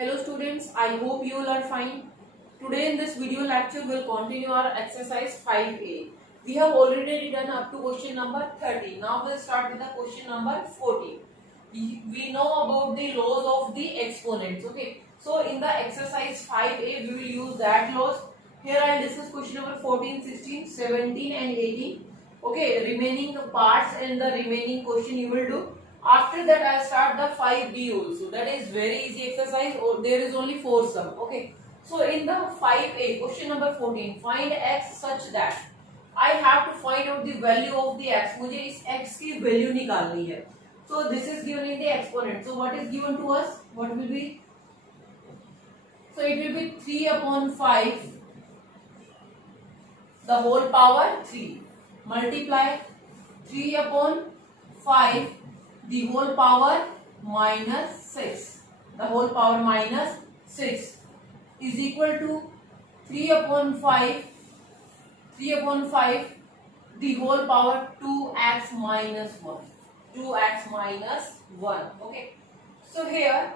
Hello students, I hope you all are fine. Today in this video lecture we will continue our exercise 5A. We have already done up to question number 30. Now we will start with the question number 14. We know about the laws of the exponents. Okay. So in the exercise 5A we will use that laws. Here I will discuss question number 14, 16, 17 and 18. Okay. Remaining parts and the remaining question you will do. After that I'll start the 5B also. That is very easy exercise, or there is only 4 sum. Okay. So in the 5A question number 14, find x such that I have to find out the value of the x. मुझे इस x की value निकालनी है. So this is given in the exponent. So what is given to us? What will be? So it will be 3 upon 5 the whole power 3. Multiply 3 upon 5 the whole power minus 6. The whole power minus 6 is equal to 3 upon 5 the whole power 2x minus 1. 2x minus 1. Okay. So here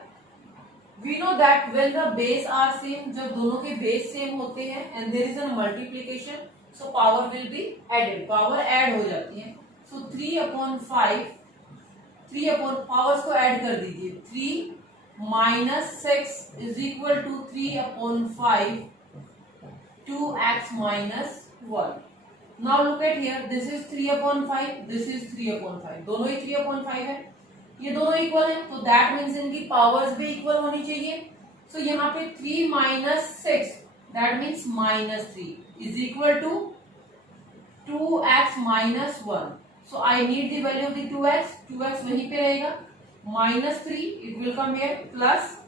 we know that when the base are same, जब दोनों के base same होते हैं and there is a multiplication, so power will be added. Power add हो जाती है. So 3 upon 5 3 upon powers को add कर दीजिए. 3 minus 6 is equal to 3 upon 5 2x minus 1. Now look at here. This is 3 upon 5. This is 3 upon 5. दोनों ही 3 upon 5 है. ये दोनों इक्वल है, तो that means इनकी पावर्स भी इक्वल होनी चाहिए. So यहाँ पे 3 minus 6 that means minus 3 is equal to 2x minus 1. So I need the value of the 2x. 2x वहीं पे रहेगा. Minus 3 it will come here plus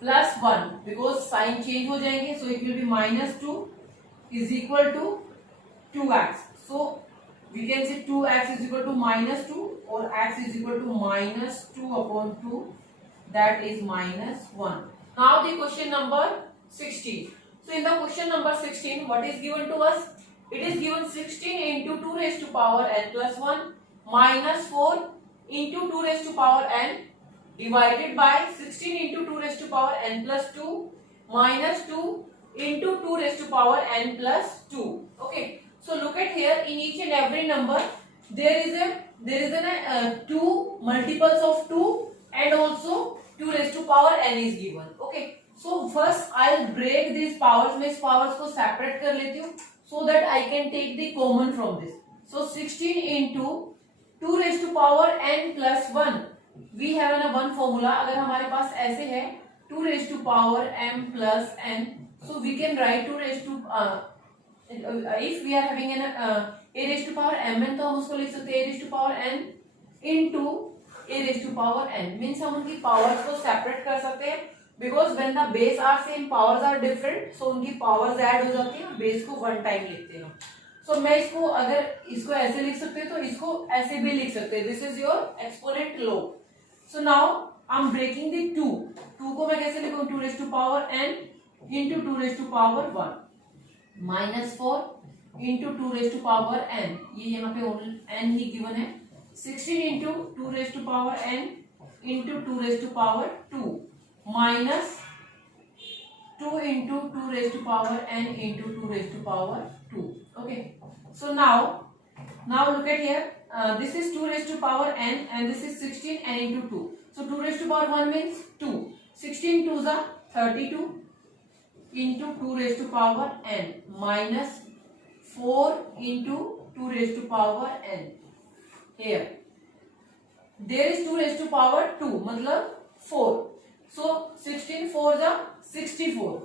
1 because sign change हो जाएंगे. So it will be minus 2 is equal to 2x. So we can say 2x is equal to minus 2 or x is equal to minus 2 upon 2. That is minus 1. Now the question number 16. So in the question number 16 what is given to us? It is given 16 into 2 raised to power n plus 1 minus 4 into 2 raised to power n divided by 16 into 2 raised to power n plus 2 minus 2 into 2 raised to power n plus 2. Okay. So look at here, in each and every number there is a 2 multiples of 2 and also 2 raised to power n is given. Okay. So first I'll break these powers. मैं इस powers को separate कर लेती हूँ so that I can take the common from this. So 16 into 2 raised to power n plus 1. We have a one formula. अगर हमारे पास ऐसे है 2 raised to power m plus n, so we can write 2 raised to if we are having an a raised to power mn, तो हम उसको लिख सकते हैं a raised to power n into a raised to power n. Means हम उनकी powers को separate कर सकते हैं because when the base are same powers are different, so उनकी powers add हो जाती हैं. base को one time लिखते हैं. So मैं इसको अगर इसको ऐसे लिख सकते हैं तो इसको ऐसे भी लिख सकते हैं. This is your exponent law. So now I'm breaking the 2. 2 को मैं कैसे लिखूँ? 2 raised to power n into 2 raised to power 1 minus 4 into 2 raised to power n. ये यहाँ पे n ही given है. 16 into 2 raised to power n into 2 raised to power 2 minus 2 into 2 raised to power n into 2 raised to power 2. Okay. So now look at here. This is 2 raised to power n and this is 16 n into 2. So 2 raised to power 1 means 2. 16 2s are 32 into 2 raised to power n minus 4 into 2 raised to power n. Here there is 2 raised to power 2 मतलब 4. So 16 4s are 64.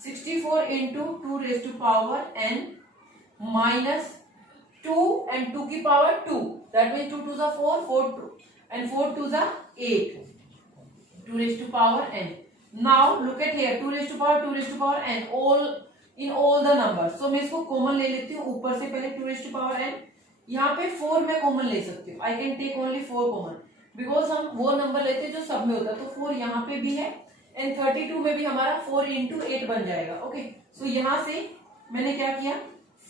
64 into 2 raised to power n minus 2 and 2 की power 2. That means 2 2s are 4, 4 2 and 4 2s are 8. 2 raised to power n. Now look at here, 2 raised to power n in all the numbers. So मैं इसको common ले लेती हूँ. ऊपर से पहले 2 raised to power n, यहाँ पे 4 मैं कॉमन ले सकती हूँ. I can take only 4 common because हम वो नंबर लेते हैं जो सब में होता है. तो 4 यहाँ पे भी है and 32 में भी हमारा 4 into 8 बन जाएगा. ओके. सो यहाँ से मैंने क्या किया,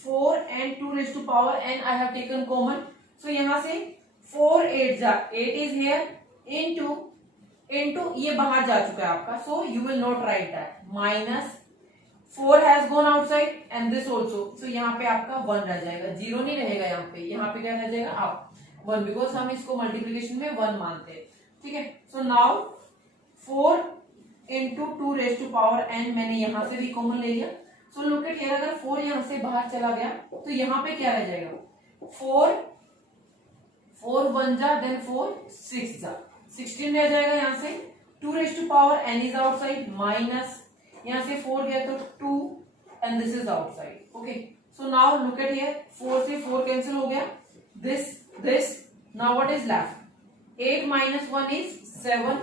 4 and 2 raised to power n I have taken common. So यहाँ से 4 8 is here into इनटू ये बाहर जा चुका है आपका, so you will not write that, minus 4 has gone outside and this also, so यहाँ पे आपका 1 रह जाएगा, 0 नहीं रहेगा यहाँ पे क्या रह जाएगा आप 1, बिकॉज हम इसको मल्टीप्लीकेशन में 1 मानते हैं, ठीक है। So now 4 into 2 raise to power n, मैंने यहां से भी कॉमन ले लिया। सो लुक एट हियर, अगर 4 यहां से बाहर चला गया तो यहाँ पे क्या रह जाएगा, 4 1 जा, देन 4 6 जा, 16 रह जाएगा यहाँ से। 2 raise to power n is outside, minus यहाँ से 4 गया तो 2 and this is outside, okay. So now look at here, 4 से 4 कैंसिल हो गया, this now what is left, 8 minus 1 is 7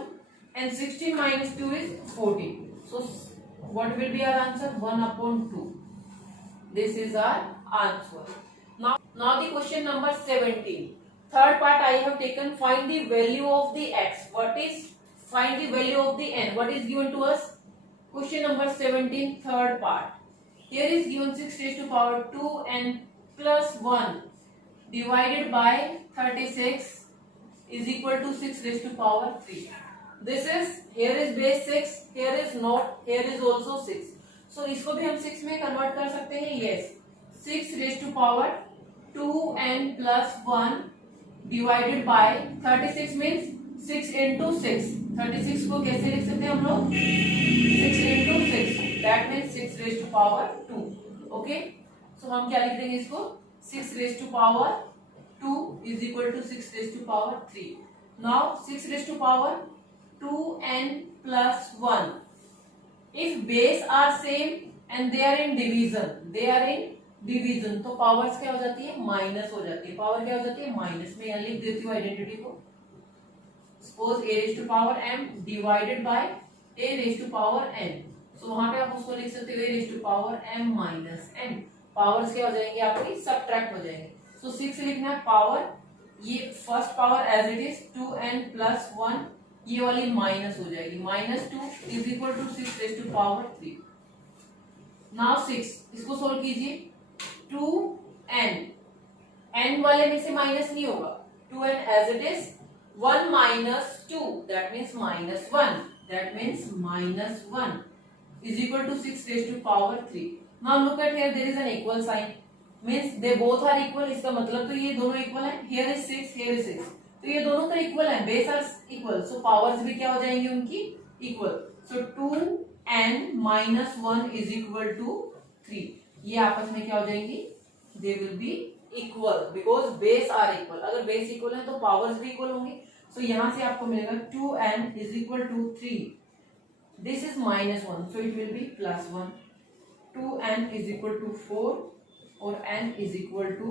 and 16 minus 2 is 14, so what will be our answer, 1/2, this is our answer. Now the question number 17, third part I have taken, find the value of the x, what is, find the value of the n, what is given to us, question number 17 third part, here is given 6 raised to power 2 and plus 1 divided by 36 is equal to 6 raised to power 3. This is, here is base 6, here is not, here is also 6. So इसको भी हम 6 में convert कर सकते हैं, yes. 6 raised to power 2n plus 1 divided by 36 means 6 into 6. 36 को कैसे लिख सकते हैं हम लोग, 6 into 6, that means 6 raised to power 2. Okay, so हम क्या लिख देंगे इसको, 6 raised to power 2 is equal to 6 raised to power 3. Now 6 raised to power 2n plus 1. If base are same and they are in division, तो powers क्या हो जाती है, माइनस हो जाती है, पावर क्या हो जाती है, माइनस में। यहाँ लिख देती हूँ आइडेंटिटी को, suppose a raised to power m divided by a raised to power n. So वहां पे आप उसको लिख सकते हो a raised to power m minus n, powers क्या हो जाएंगे आपकी, सब्ट्रैक्ट हो जाएंगे। सो 6 लिखना है, पावर ये first power as it is 2n plus 1, ये वाली माइनस हो जाएगी, -2 is equal to 6 raise to power 3। Now 6 इसको सोल्व कीजिए, 2n, n वाले में से माइनस नहीं होगा, 2n as it is, 1 minus 2 that means -1, that means -1 is equal to 6 raised to power 3. Now look at here, there is an equal sign, means they both are equal, इसका मतलब तो ये दोनों इक्वल है, here is 6, here is 6, तो ये दोनों तो इक्वल है, base are equal, so powers भी क्या हो जाएंगी उनकी, equal. So 2n minus 1 is equal to 3, ये आपस में क्या हो जाएंगी, they will be equal because base are equal, अगर बेस इक्वल है तो पावर्स भी इक्वल होंगी। सो यहां से आपको मिलेगा 2n is equal to 3, this is -1, so it will be +1, 2n is equal to 4 और n is equal to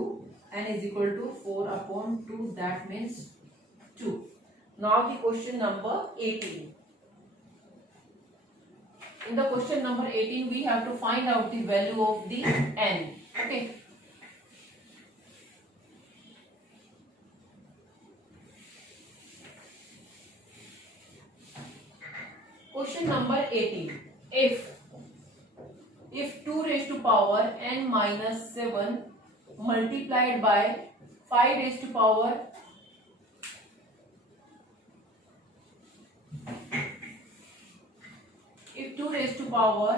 4/2, that means 2. Now the question number 18. In the question number 18 we have to find out the value of the n. Okay, question number 18, if 2 raised to power n minus 7 multiplied by 5 raised to power if 2 raised to power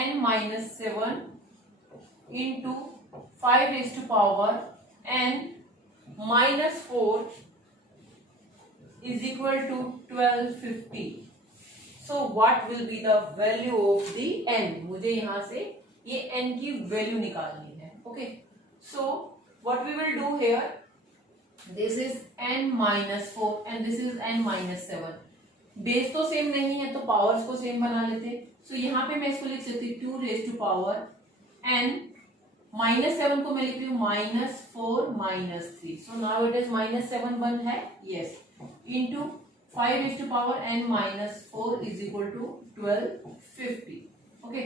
n minus 7 into 5 raised to power n minus 4 is equal to 1250, so what will be the value of the n, मुझे यहाँ से ये n की value निकालनी है। Okay, so what we will do here, this is n minus 4 and this is n minus 7, base तो same नहीं है तो पावर्स को सेम बना लेते। सो यहाँ पे मैं इसको लिख सकती हूँ 2 रेज टू पावर n, -7 को मैं लिखती हूँ -4 -3, सो नाउ इट इज -7 बन है, yes, into 5 raised to power n minus 4 is equal to 1250. Okay,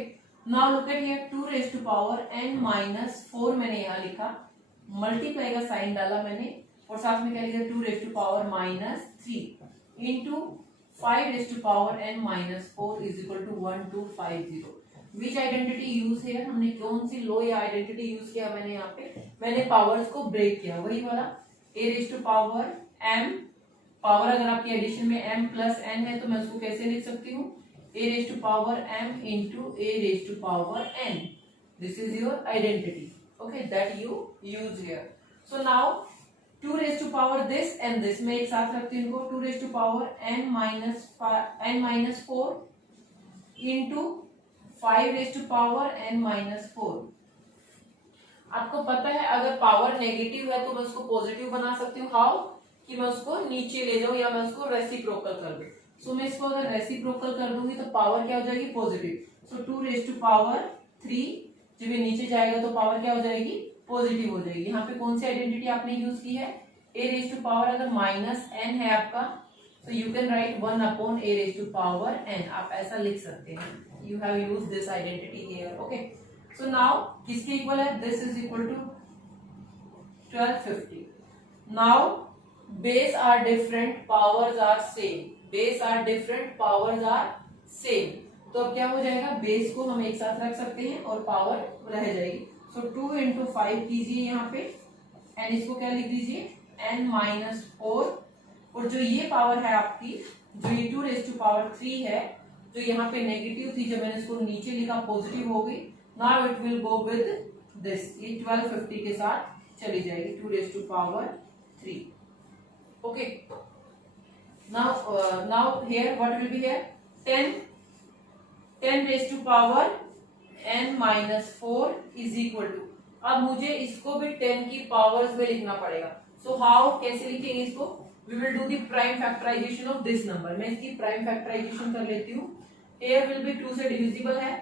now look at here, 2 raised to power n minus 4 मैंने यहाँ लिखा, मल्टीप्लाई का साइन डाला मैंने और साथ में क्या लिखा, 2 raised to power -3 into 5 raised to power n minus 4 is equal to 1250. Which identity use है, हमने कौन सी लो या आइडेंटिटी यूज किया, मैंने यहाँ पे मैंने पावर्स को ब्रेक किया, वही वाला a raised to power m power अगर आपकी एडिशन में m प्लस n है तो मैं उसको कैसे लिख सकती हूँ, a raise to power m into a raise to power n. This is your identity, okay, that you use here. So now 2 raise to power this and this, मैं एक साथ रखती हूँ इनको. 2 raise to power n minus 4 into 5 raise to power n minus 4. आपको पता है अगर पावर नेगेटिव है तो मैं उसको पॉजिटिव बना सकती हूँ. हाउ, कि मैं उसको नीचे ले जाऊं या मैं उसको रेसिप्रोकल कर दूं. सो मैं इसको अगर रेसिप्रोकल कर दूंगी तो पावर क्या हो जाएगी, positive. So 2 raise to power 3, जब ये नीचे जाएगा तो पावर क्या हो जाएगी, पॉजिटिव हो जाएगी. यहाँ पे कौन सी आइडेंटिटी आपने यूज की है, a रेज टू पावर अगर माइनस n है आपका, so you can write 1 upon a raised to power n. आप ऐसा लिख सकते हैं. You have used this identity here. Okay. So now किसके इक्वल है, this is equal to 1250. Now base are different, powers are same. Base are different, powers are same. तो अब क्या हो जाएगा, बेस को हम एक साथ रख सकते हैं और पावर रह जाएगी. सो 2 इंटू 5 कीजिए यहाँ पे, एंड इसको क्या लिख दीजिए, n माइनस 4. और जो ये पावर है आपकी, जो ये 2 रेज टू पावर 3 है, जो यहाँ पे नेगेटिव थी, जब मैंने इसको नीचे लिखा पॉजिटिव हो गई. Now it will go with this, ये 1250 के साथ चली जाएगी, 2 raise to power 3. Okay, now here what will be here, 10 raise to power n minus 4 is equal to. अब मुझे इसको भी 10 की पावर्स में लिखना पड़ेगा. सो हाउ, कैसे लिखेंगे इसको, we will do the prime factorization of this number. मैं इसकी prime factorization कर लेती हूँ. Here will be 2 से divisible है,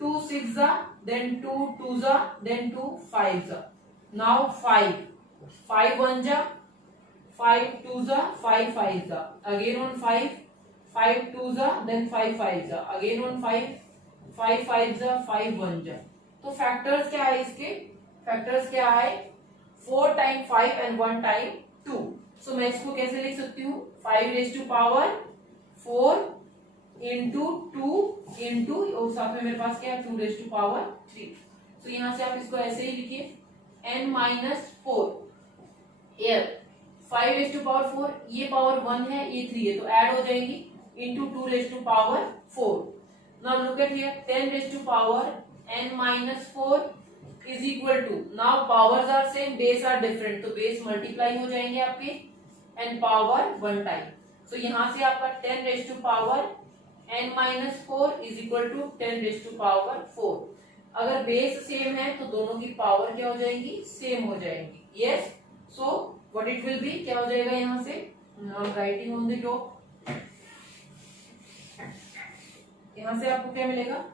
2 6 जा, then 2 2 जा, then 2 5 जा. Now 5 1 जा, 5 2 जा, 5 5 जा, again on 5 2 जा, then 5 5 जा, again on 5 5 जा, 5 1 जा. तो फैक्टर्स क्या है इसके, फैक्टर्स क्या है, 4 टाइम 5 एंड 1 टाइम 2. सो मैं इसको कैसे लिख सकती हूँ, 5 raise to power 4 into 2 into, और साथ में मेरे पास क्या है, 2 रेज टू पावर 3. सो यहाँ से आप इसको ऐसे ही लिखिए, n minus 4 here 5 raise to power 4, ये पावर 1 है, ये 3 है, तो ऐड हो जाएंगी, into 2 raise to power 4. Now look at here, 10 raise to power n minus 4 is equal to, now powers are same, base are different, तो base multiply हो जाएंगे आपके, and power 1 टाइम. so यहाँ से आपका 10 raise to power n minus 4 is equal to 10 raise to power 4. अगर base same है तो दोनों की पावर क्या हो जाएंगी, सेम हो जाएंगी. yes, so what it will be, क्या हो जाएगा यहाँ से, राइटिंग ऑन द टॉप, यहाँ से आपको क्या मिलेगा,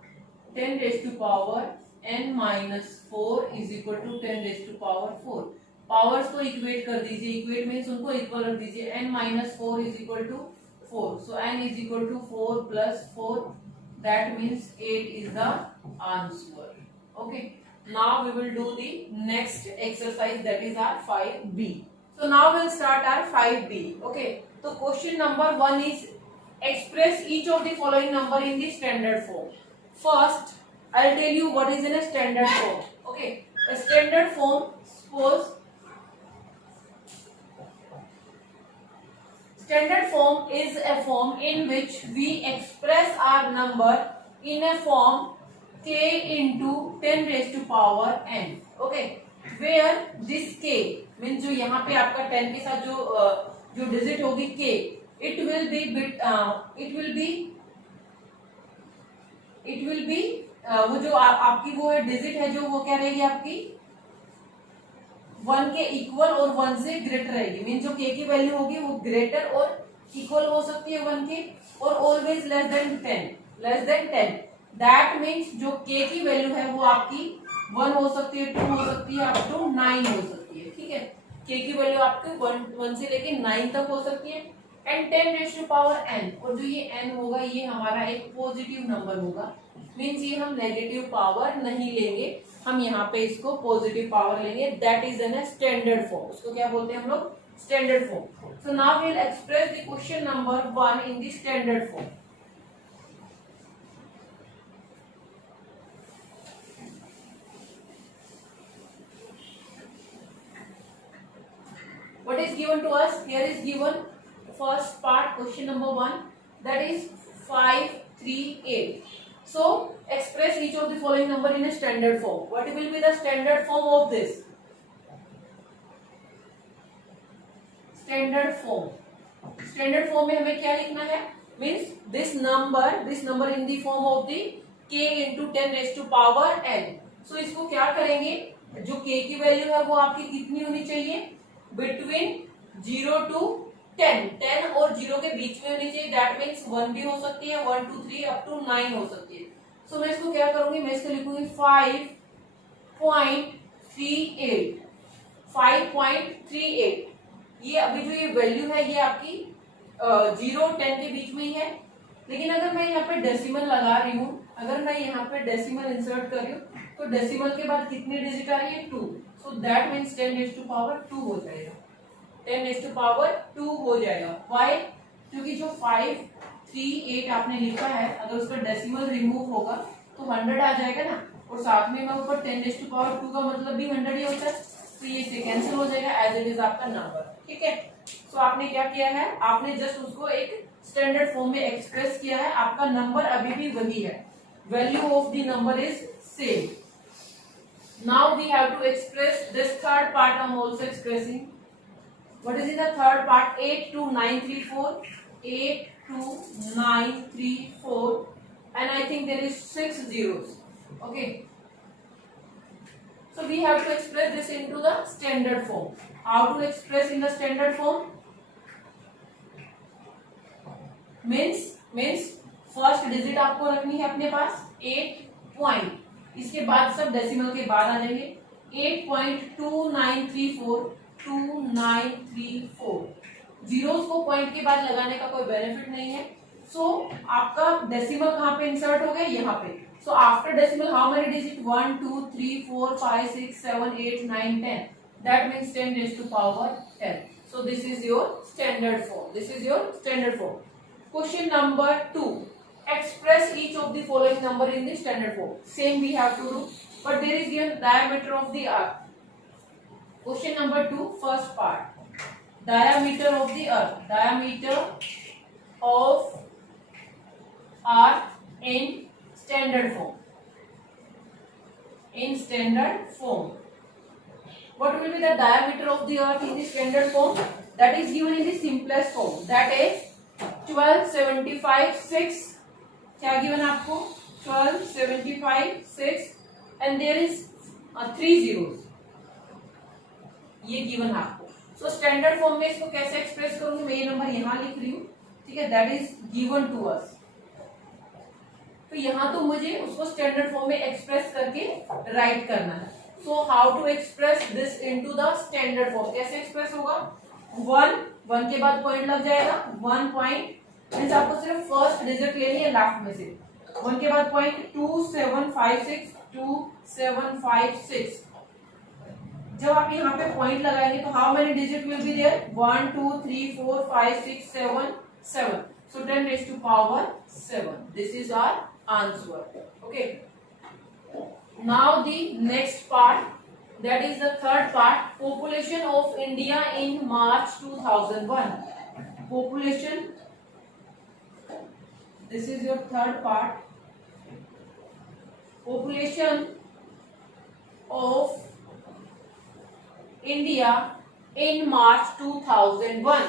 10 raise to power n minus 4 is equal to 10 raise to power 4. Powers को इक्वेट कर दीजिए, इक्वेट मीन्स उनको इक्वल रख दीजिए, n minus 4 is equal to 4. So n is equal to 4 plus 4, that means 8 is the answer. Okay, now we will do the next exercise, that is our 5b. So now will start our 5b. Okay, तो question number 1 is express each of the following number in the standard form. First, I'll tell you what is in a standard form. Okay, a standard form, suppose standard form is a form in which we express our number in a form k into 10 raised to power n. Okay, where this k means जो यहाँ पे आपका 10 के साथ जो digit होगी k, it will be वो जो आपकी वो है डिजिट है, जो वो क्या रहेगी आपकी 1 के इक्वल और 1 से ग्रेटर रहेगी. मीन जो k की वैल्यू होगी वो ग्रेटर और इक्वल हो सकती है 1 के, और always less than 10. That means जो k की वैल्यू है वो आपकी 1 हो सकती है, 2 हो सकती है, अप टू 9 हो सकती है. ठीक है, k की वैल्यू आपकी 1 से लेके 9 तक हो सकती है, and 10 raise to power n. और जो ये n होगा ये हमारा एक पॉजिटिव नंबर होगा. मीन्स ये हम नेगेटिव पावर नहीं लेंगे, हम यहाँ पे इसको पॉजिटिव पावर लेंगे. That is an standard form. उसको क्या बोलते हैं हम लोग, standard form. So now we will express the question number 1 in the standard form. What is given to us? Here is given first part, question number 1, that is 538. So express each of the following number in a standard form. What will be the standard form of this? Standard form. Standard form में हमें क्या लिखना है? Means this number in the form of the k into 10 raised to power n. So इसको क्या करेंगे? जो k की वैल्यू है वो आपकी कितनी होनी चाहिए? Between 0 to 10. 10 और 0 के बीच में होनी चाहिए. That means 1 भी हो सकती है, 1 2 3 up to 9 हो सकती है. So मैं इसको क्या करूंगी? मैं इसको लिखूंगी 5.38. 5.38. ये अभी जो ये वैल्यू है ये आपकी 0 10 के बीच में ही है. लेकिन अगर मैं यहाँ पे डेसिमल लगा रही हूँ, अगर मैं यहाँ पे डेसिमल इंसर्ट कर रही हूँ, तो डेसिमल के बाद कितने डिजिट आ रही है? 2. So that means 10 raised to power 2 हो जाएगा. 10 raised to power 2 हो जाएगा. वाई? क्योंकि जो 538 आपने लिखा है, अगर उसका डेसिमल रिमूव होगा तो 100 आ जाएगा ना, और साथ में मैं ऊपर 10 raised to power 2 का मतलब भी 100 ही होता है. तो ये से कैंसिल हो जाएगा, एज इट इज आपका नंबर. ठीक है. सो आपने क्या किया है? आपने जस्ट उसको एक स्टैंडर्ड फॉर्म में एक्सप्रेस किया है. आपका नंबर अभी भी वही है. Value of the number is same. Now we have to express this third part. I am also expressing. What is in the third part? 82934. 82934 and I think there is 6 zeros. Okay. So we have to express this into the standard form. How to express in the standard form? Means first digit आपको रखनी है अपने पास 8 point. इसके बाद सब decimal के बाद आ जाएंगे. 8.2934. जीरोस को पॉइंट के बाद लगाने का कोई बेनिफिट नहीं है. सो आपका डेसिमल कहाँ पे इंसर्ट हो गया? यहाँ पे. So after decimal how many digit? 1 2 3 4 5 6 7 8 9 10. That means 10 raised to power 10. So this is your standard form. This is your standard form. Question number 2. Express each of the following number in the standard form. Same we have to do, but there is given diameter of the earth. Question number 2, first part. Diameter of the earth. Diameter of earth in standard form. In standard form. What will be the diameter of the earth in the standard form? That is given in the simplest form. That is 1275/6. क्या given आपको? 1275/6 and there is 3 zeros. ये given आपको. सो standard form में इसको कैसे express करूंगी? मैं ये नंबर यहाँ लिख रही हूँ. ठीक है. That is given to us. तो यहाँ तो मुझे उसको स्टैंडर्ड फॉर्म में एक्सप्रेस करके राइट करना है. So how to express this into the standard form? कैसे एक्सप्रेस होगा? 1 के बाद पॉइंट लग जाएगा. 1 पॉइंट मीन्स आपको सिर्फ फर्स्ट डिजिट लेनी है लास्ट में से. 1 के बाद पॉइंट 2756. जब आप यहाँ पे पॉइंट लगाएंगे तो how many digit will be there? 1 2 3 4 5 6 7 7. So 10 raised to power 7. This is our answer. Okay. Now the next part, that is the third part. Population of India in March 2001. Population. This is your third part. Population of India in March 2001.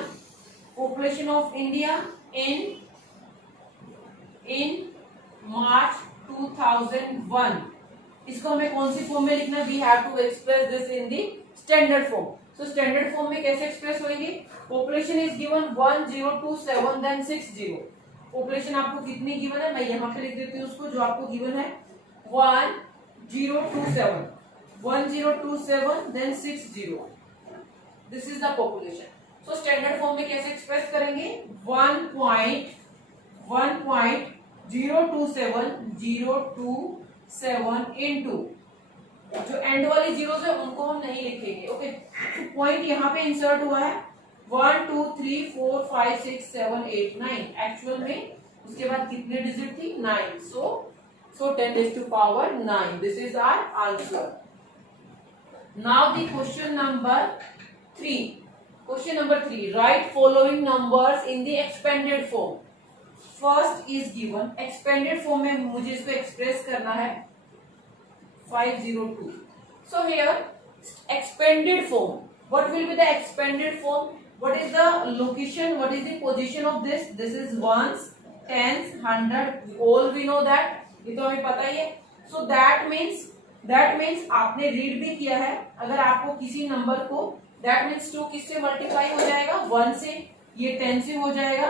Population of India in March 2001. इसको हमें कौन सी form में लिखना है? We have to express this in the standard form. So standard form में कैसे express होगी? Population is given 1027 then 60. Population आपको कितनी गिवन है? मैं यहाँ पे लिख देती हूँ उसको जो आपको गिवन है. 1027 then 60. This is the population. So standard form में कैसे एक्सप्रेस करेंगे? 1.027 इनटू जो एंड वाली जीरोस है उनको हम नहीं लिखेंगे. ओके. तो पॉइंट यहाँ पे इंसर्ट हुआ है. 1 2 3 4 5 6 7 8 9. एक्चुअल में उसके बाद कितने डिजिट थी? 9. सो 10 raised to power 9. This is our answer. Now the question number 3. Question number 3, right following numbers in the expanded form. First is given, expanded form में मुझे इसको एक्सप्रेस करना है 502। So here expanded form, what will be the expanded form? What is the location, what is the position of this? This is ones, tens, hundred, all we know that, ये तो हमें पता ही है। So that means आपने read भी किया है, अगर आपको किसी नंबर को that means 2 किससे मल्टीप्लाई हो जाएगा, 1 से, ये 10 से हो जाएगा,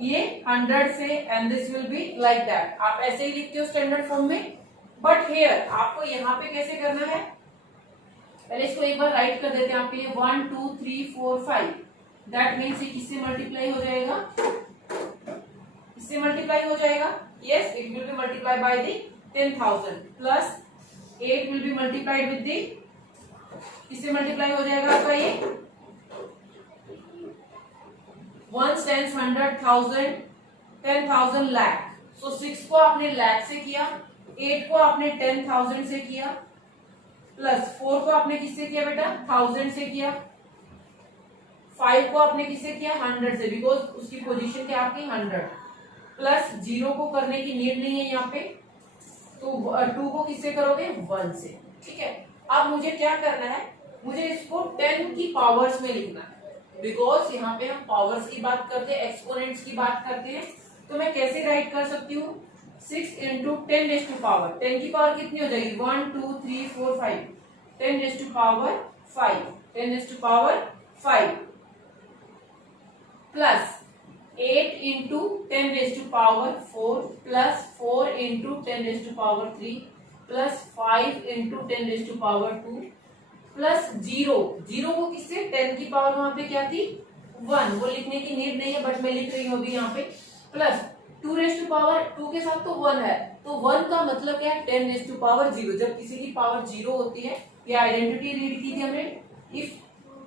ये 100 से, and this will be like that. आप ऐसे ही लिखते हो स्टैंडर्ड फॉर्म में, बट हियर आपको यहाँ पे कैसे करना है, पहले इसको एक बार राइट कर देते हैं। आप ये 1 2 3 4 5, दैट मीन्स ये किससे मल्टीप्लाई हो जाएगा, इससे मल्टीप्लाई हो जाएगा। Yes, it will be multiply by the 10,000 plus 8 will be multiplied with the, किससे मल्टीप्लाई हो जाएगा आपका ये, 1 10 100 1000 10,000 लाख। सो 6 को आपने लाख से किया, 8 को आपने 10,000 से किया, प्लस 4 को आपने किससे किया बेटा, 1000 से किया, 5 को आपने किससे किया, 100 से, बिकॉज उसकी पोजीशन क्या आपकी 100, प्लस 0 को करने की नीड नहीं है यहाँ पे, तो 2 को किससे करोगे, 1 से। ठीक है, अब मुझे क्या करना है, मुझे इसको 10 की पावर्स में लिखना है, बिकॉज यहाँ पे हम पावर्स की बात करते हैं, एक्सपोनेंट्स की बात करते हैं। तो मैं कैसे राइट कर सकती हूँ, 6 इंटू 10 रेज टू पावर, 10 की पावर कितनी हो जाएगी, 1 2 3 4 5, 10 raise to power 5, 10 raise to power 5, plus 8 into 10 raise to power 4, plus 4 into 10 raise to power 3, plus 5 into 10 raise to power 2, plus 0 को किससे, 10 की पावर वहां पे क्या थी, 1, वो लिखने की नीड नहीं है, बट मैं लिख रही हूँ अभी यहाँ पे, प्लस 2 रेज टू पावर 2 के साथ तो 1 है, तो 1 का मतलब क्या है, 10 रेज टू पावर 0। जब किसी की पावर 0 होती है, ये आइडेंटिटी रीड की थी हमने, if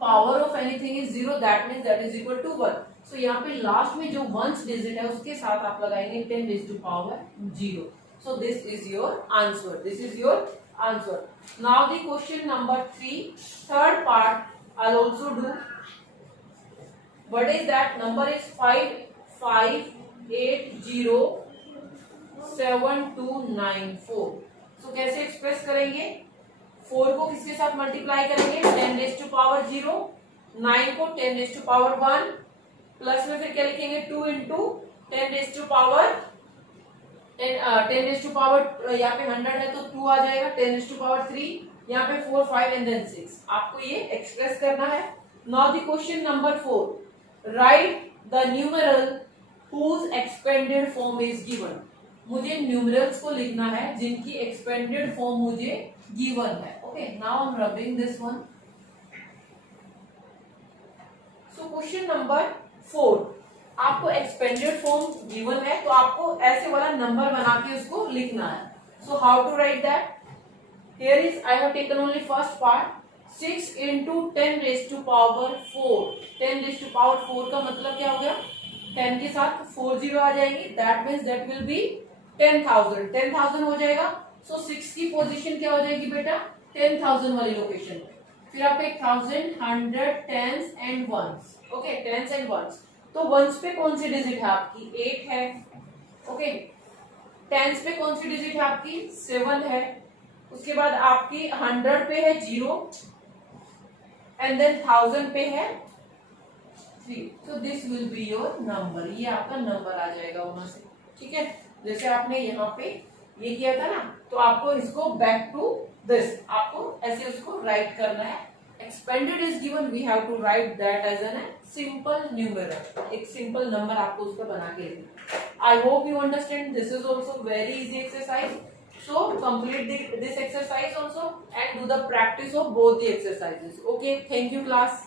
power of anything is 0 that means that is equal to 1। So यहाँ पे लास्ट में जो वंस डिजिट है उसके साथ आप लगाएंगे 10 raise to power 0। So this is your answer, this is your answer. Now the question number 3, third part I also do. What is that, number is 5 5 8 0 7 2 9 4। सो कैसे एक्सप्रेस करेंगे, 4 को किसके साथ मल्टीप्लाई करेंगे, 10 रेज टू पावर 0, 9 को 10 raise to power 1, plus में फिर क्या लिखेंगे, 2 into 10 raise to power 10 raise to power, यहाँ पे 100 है तो 2 आ जाएगा, 10 रेज टू पावर 3, यहाँ पे 4 5 एंड देन 6। आपको ये एक्सप्रेस करना है। Now the question number 4, right the numeral whose expanded form is given। मुझे न्यूमरल्स को लिखना है जिनकी एक्सपेंडेड फॉर्म मुझे गिवन है। Okay, now I am rubbing this one. So question number 4, आपको एक्सपेंडेड फॉर्म गिवन है तो आपको ऐसे वाला नंबर बना के उसको लिखना है। So how to write that, here is I have taken only first part, 6 into 10 raise to power 4, 10 raise to power 4 का मतलब क्या हो गया, 10 के साथ 4 0 आ जाएंगे, that means that will be 10,000, 10,000 हो जाएगा। सो 6 की पोजीशन क्या हो जाएगी बेटा, 10,000 वाली लोकेशन पे, फिर आप एक 1000 100 tens and ones. Okay, tens and ones, तो वंस पे कौन सी डिजिट है आपकी, 8 है। ओके, टेंस पे कौन सी डिजिट है आपकी, 7 है। उसके बाद आपकी 100 पे है 0 एंड देन 1000 पे है 3। तो this will be your number, ये आपका नंबर आ जाएगा वहां से। ठीक है, जैसे आपने यहाँ पे ये किया था ना, तो आपको इसको बैक टू दिस, आपको ऐसे उसको राइट करना है। Expanded is given, we have to write that as an simple numeral, एक सिंपल नंबर आपको उसका बना के लिखना। I hope you understand, this is also very easy exercise. So complete this exercise also and do the practice of both the exercises. Okay, thank you class.